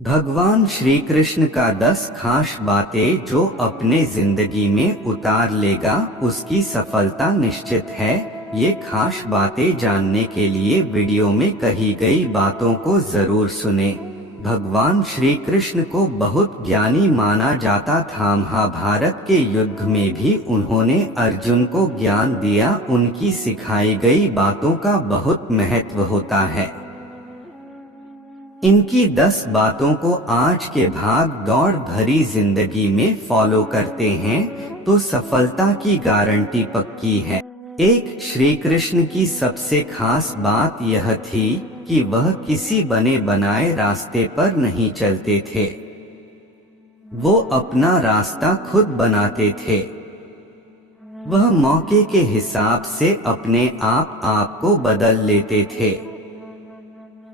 भगवान श्री कृष्ण का 10 खास बातें जो अपने जिंदगी में उतार लेगा उसकी सफलता निश्चित है। ये खास बातें जानने के लिए वीडियो में कही गई बातों को जरूर सुने। भगवान श्री कृष्ण को बहुत ज्ञानी माना जाता था। महाभारत के युद्ध में भी उन्होंने अर्जुन को ज्ञान दिया। उनकी सिखाई गई बातों का बहुत महत्व होता है। इनकी 10 बातों को आज के भाग दौड़ भरी जिंदगी में फॉलो करते हैं तो सफलता की गारंटी पक्की है। एक, श्री कृष्ण की सबसे खास बात यह थी कि वह किसी बने बनाए रास्ते पर नहीं चलते थे। वो अपना रास्ता खुद बनाते थे। वह मौके के हिसाब से अपने आप को बदल लेते थे।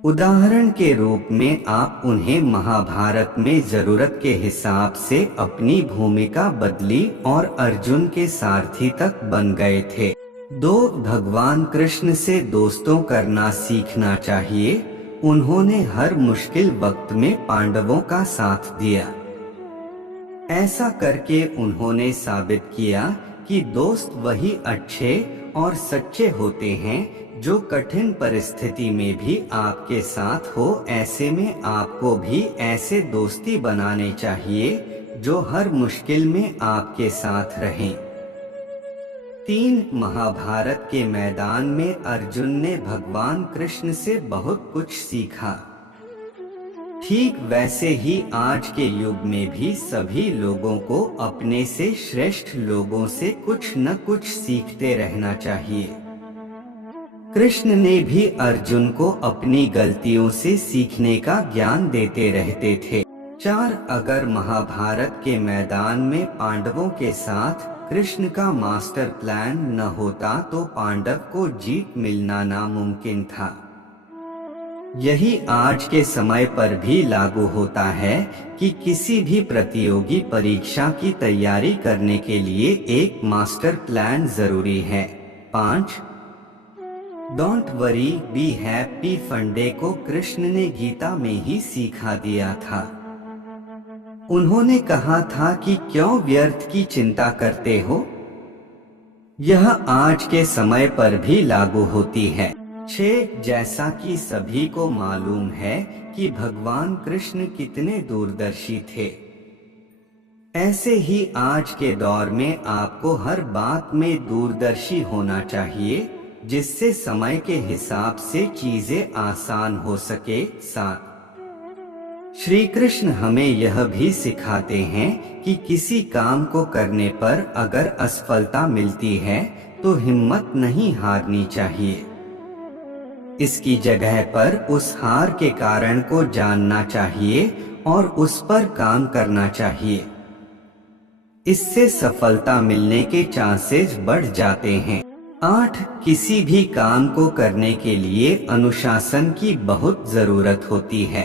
उदाहरण के रूप में आप उन्हें महाभारत में जरूरत के हिसाब से अपनी भूमिका बदली और अर्जुन के सारथी तक बन गए थे। 2, भगवान कृष्ण से दोस्तों करना सीखना चाहिए। उन्होंने हर मुश्किल वक्त में पांडवों का साथ दिया। ऐसा करके उन्होंने साबित किया कि दोस्त वही अच्छे और सच्चे होते हैं जो कठिन परिस्थिति में भी आपके साथ हो। ऐसे में आपको भी ऐसे दोस्ती बनाने चाहिए जो हर मुश्किल में आपके साथ रहें। 3, महाभारत के मैदान में अर्जुन ने भगवान कृष्ण से बहुत कुछ सीखा। ठीक वैसे ही आज के युग में भी सभी लोगों को अपने से श्रेष्ठ लोगों से कुछ न कुछ सीखते रहना चाहिए। कृष्ण ने भी अर्जुन को अपनी गलतियों से सीखने का ज्ञान देते रहते थे। 4, अगर महाभारत के मैदान में पांडवों के साथ कृष्ण का मास्टर प्लान न होता तो पांडव को जीत मिलना नामुमकिन था। यही आज के समय पर भी लागू होता है कि किसी भी प्रतियोगी परीक्षा की तैयारी करने के लिए एक मास्टर प्लान जरूरी है। 5, डोंट वरी बी हैप्पी फंडे को कृष्ण ने गीता में ही सिखा दिया था। उन्होंने कहा था कि क्यों व्यर्थ की चिंता करते हो। यह आज के समय पर भी लागू होती है। 6, जैसा कि सभी को मालूम है कि भगवान कृष्ण कितने दूरदर्शी थे, ऐसे ही आज के दौर में आपको हर बात में दूरदर्शी होना चाहिए जिससे समय के हिसाब से चीजें आसान हो सके। 7, श्री कृष्ण हमें यह भी सिखाते हैं कि किसी काम को करने पर अगर असफलता मिलती है तो हिम्मत नहीं हारनी चाहिए। इसकी जगह पर उस हार के कारण को जानना चाहिए और उस पर काम करना चाहिए। इससे सफलता मिलने के चांसेस बढ़ जाते हैं। 8, किसी भी काम को करने के लिए अनुशासन की बहुत जरूरत होती है।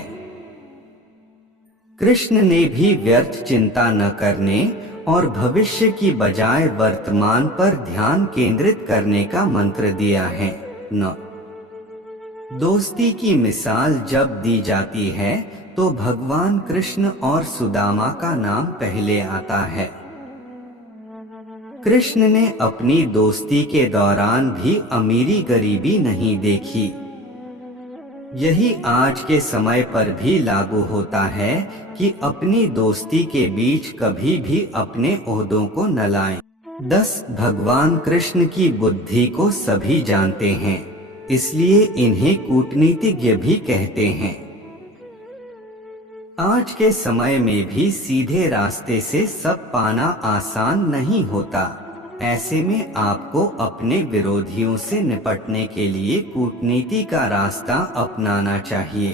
कृष्ण ने भी व्यर्थ चिंता न करने और भविष्य की बजाय वर्तमान पर ध्यान केंद्रित करने का मंत्र दिया है। 9, दोस्ती की मिसाल जब दी जाती है तो भगवान कृष्ण और सुदामा का नाम पहले आता है। कृष्ण ने अपनी दोस्ती के दौरान भी अमीरी गरीबी नहीं देखी। यही आज के समय पर भी लागू होता है कि अपनी दोस्ती के बीच कभी भी अपने ओहदों को न लाएं। 10, भगवान कृष्ण की बुद्धि को सभी जानते हैं, इसलिए इन्हें कूटनीतिज्ञ भी कहते हैं। आज के समय में भी सीधे रास्ते से सब पाना आसान नहीं होता। ऐसे में आपको अपने विरोधियों से निपटने के लिए कूटनीति का रास्ता अपनाना चाहिए।